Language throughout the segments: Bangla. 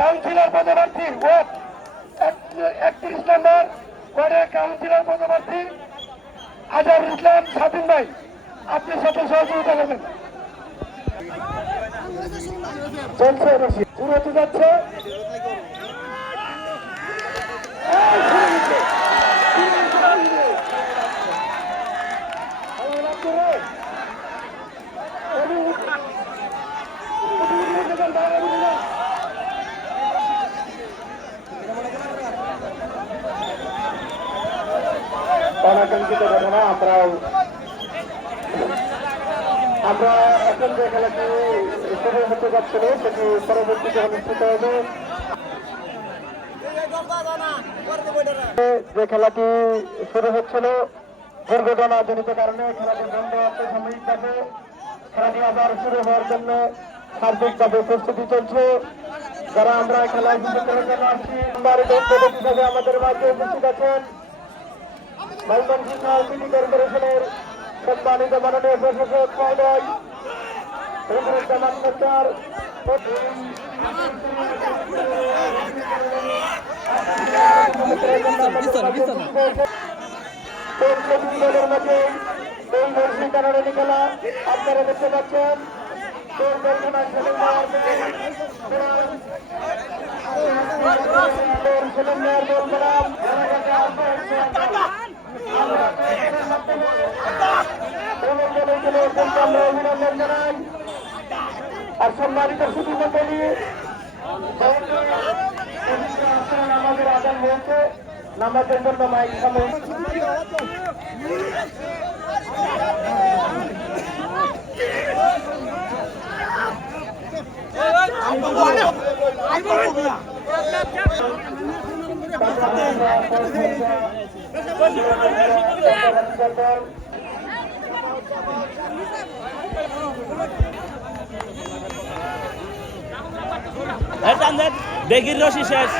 কাউন্সিলর পদপ্রার্থী ওয়ার্ড 31 নম্বর ওয়ার্ডের কাউন্সিলর পদপ্রার্থী আজহারুল ইসলাম স্বাধীন ভাই, আপনি সাথে সহযোগিতা করবেন। চলছে শুরু হতে যাচ্ছে। অনাকাঙ্ক্ষিত ঘটনা আমরা এখন যে খেলাটি শুরু হতে যাচ্ছিল সেটি পরবর্তীতে অনুষ্ঠিত হবে। যে খেলাটি শুরু হচ্ছিল দুর্ঘটনাজনিত কারণে খেলাটি বন্ধ আছে সাময়িকভাবে। খেলাটি আবার শুরু হওয়ার জন্য সার্বিকভাবে প্রস্তুতি চলছে। যারা আমরা খেলায় যুক্ত করার জন্য আসছি হিসাবে আমাদের মাঝে উপস্থিত আছেন ময়মনসিংহ সিটি কর্পোরেশনের সম্মানিত মাননীয় প্রশাসক মহোদয় রঘুরুজ্জামান সরকার, মাঝে এই মর্সি কানাডানি খেলা আপনারা দেখতে পাচ্ছেন। অভিনন্দন জানাই। আর সম্মানিত সুধী মন্ডলী, আমাদের আদান হয়েছে নামাজের জন্য মাইক সামনে বেগির রশি শেষ।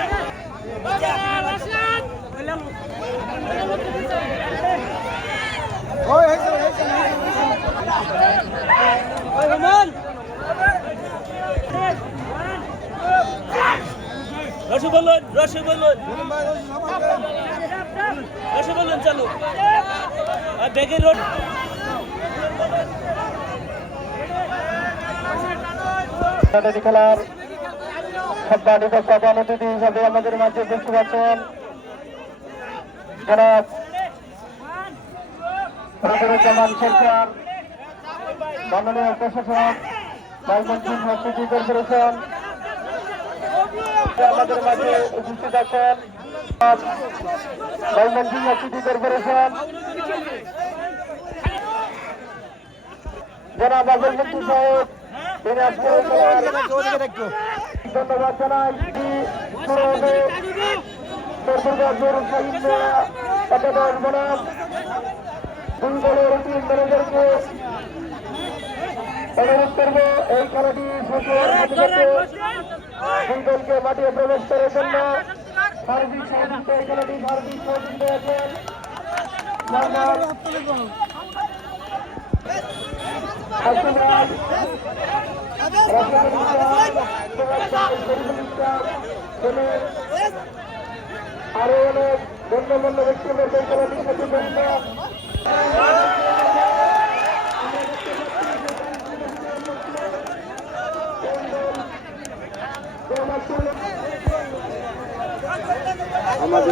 রশি বলুন, রশি বলুন, রশি বলুন, চালু বেগির রোড। খেলার সম্মানিত প্রধান অতিথি হিসাবে আমাদের মাঝে উপস্থিত আছেন জনাব রঘুরুজ্জামান সরকার, মাননীয় প্রশাসক ময়মনসিংহ সিটি কর্পোরেশন। আমাদের মাঝে উপস্থিত আছেন ময়মনসিংহ সিটি কর্পোরেশন জনাব আজহারুল ইসলাম সাহেব, তিনি আজকে ধন্যবাদ জানাই। দুই দলের টিম ম্যানেজারকে অনুরোধ করবো এই খেলাটি দুই দলকে মাটিয়ে প্রবেশ করার জন্য সার্বিক সহযোগিতা এই খেলাটি সার্বিক সহযোগিতা আছেন আরো অনেক গণ্যমান্য ব্যক্তিবর্গ এই খেলাটির সাথে জড়িত। আমাদের